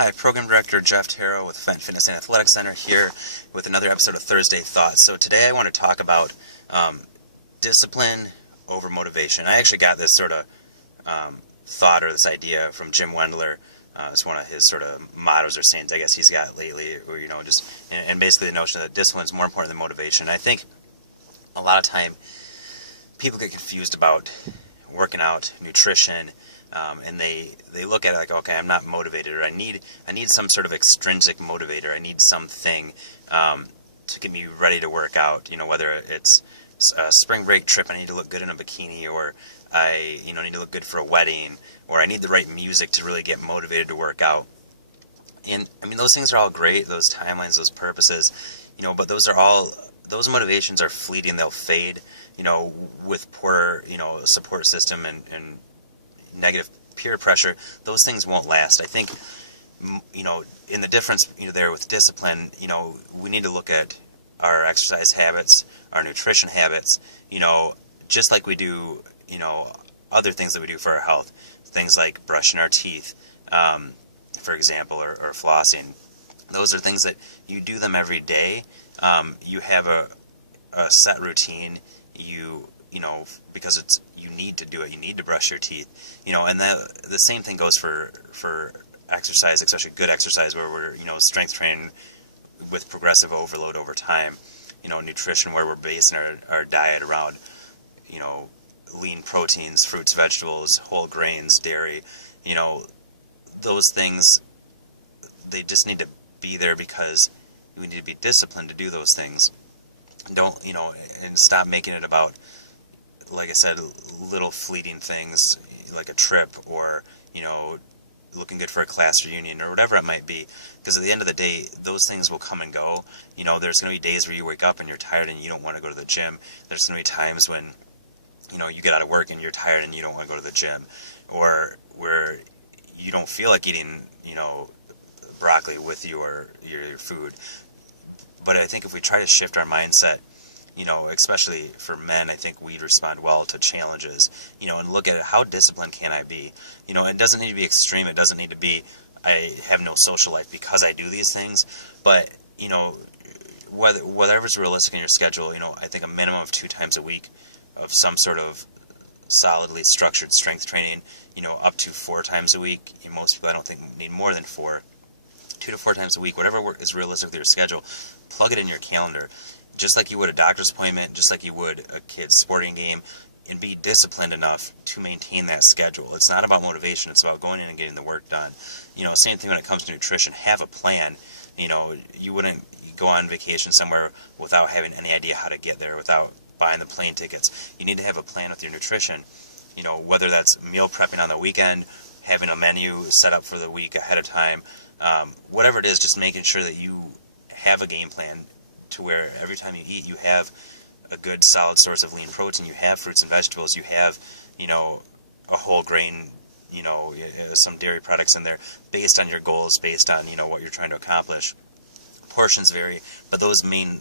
Hi, Program Director Jeff Terrell with Fenton Fitness and Athletic Center here with another episode of Thursday Thoughts. So today I want to talk about discipline over motivation. I actually got this sort of thought or this idea from Jim Wendler. It's one of his sort of mottos or sayings I guess he's got lately, or and basically the notion that discipline is more important than motivation. I think a lot of time people get confused about working out, nutrition, and they look at it like, okay, I'm not motivated, or I need some sort of extrinsic motivator. I need something to get me ready to work out. Whether it's a spring break trip, I need to look good in a bikini, or I need to look good for a wedding, or I need the right music to really get motivated to work out. And I mean, those things are all great, those timelines, those purposes, but those motivations are fleeting. They'll fade, with poor, support system and negative peer pressure. Those things won't last. I think, in the difference, there with discipline, we need to look at our exercise habits, our nutrition habits, just like we do, other things that we do for our health. Things like brushing our teeth, for example, or flossing. Those are things that you do them every day. You have a set routine. Because you need to do it. You need to brush your teeth. And the same thing goes for exercise, especially good exercise, where we're strength training with progressive overload over time. Nutrition, where we're basing our diet around lean proteins, fruits, vegetables, whole grains, dairy. Those things, they just need to be there because we need to be disciplined to do those things. And stop making it about, like I said, little fleeting things like a trip or, looking good for a class reunion or whatever it might be. Because at the end of the day, those things will come and go. There's going to be days where you wake up and you're tired and you don't want to go to the gym. There's going to be times when, you get out of work and you're tired and you don't want to go to the gym. Or where you don't feel like eating, broccoli with your food. But I think if we try to shift our mindset, especially for men, I think we'd respond well to challenges, and look at how disciplined can I be? It doesn't need to be extreme. It doesn't need to be, I have no social life because I do these things. But, whatever's realistic in your schedule, I think a minimum of 2 times a week of some sort of solidly structured strength training, up to 4 times a week. Most people, I don't think, need more than 4. 2 to 4 times a week, whatever is realistic with your schedule, plug it in your calendar. Just like you would a doctor's appointment, just like you would a kid's sporting game, and be disciplined enough to maintain that schedule. It's not about motivation, it's about going in and getting the work done. Same thing when it comes to nutrition. Have a plan. You wouldn't go on vacation somewhere without having any idea how to get there, without buying the plane tickets. You need to have a plan with your nutrition. Whether that's meal prepping on the weekend, having a menu set up for the week ahead of time, whatever it is, just making sure that you have a game plan to where every time you eat, you have a good solid source of lean protein, you have fruits and vegetables, you have, a whole grain, some dairy products in there based on your goals, based on, what you're trying to accomplish. Portions vary, but those main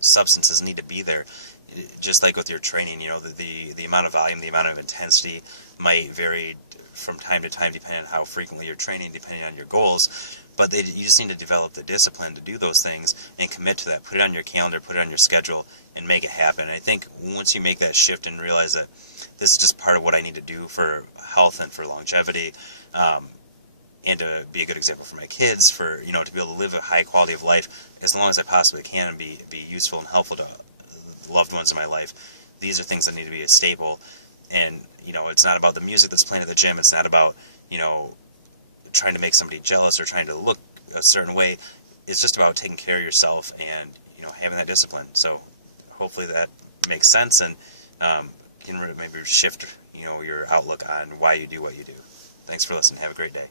substances need to be there. Just like with your training, the amount of volume, the amount of intensity might vary from time to time depending on how frequently you're training, depending on your goals. But you just need to develop the discipline to do those things and commit to that. Put it on your calendar, put it on your schedule, and make it happen. And I think once you make that shift and realize that this is just part of what I need to do for health and for longevity, and to be a good example for my kids, for to be able to live a high quality of life as long as I possibly can, and be useful and helpful to loved ones in my life. These are things that need to be a staple. And it's not about the music that's playing at the gym. It's not about trying to make somebody jealous or trying to look a certain way. It's just about taking care of yourself and having that discipline. So hopefully that makes sense and can maybe shift your outlook on why you do what you do. Thanks for listening. Have a great day.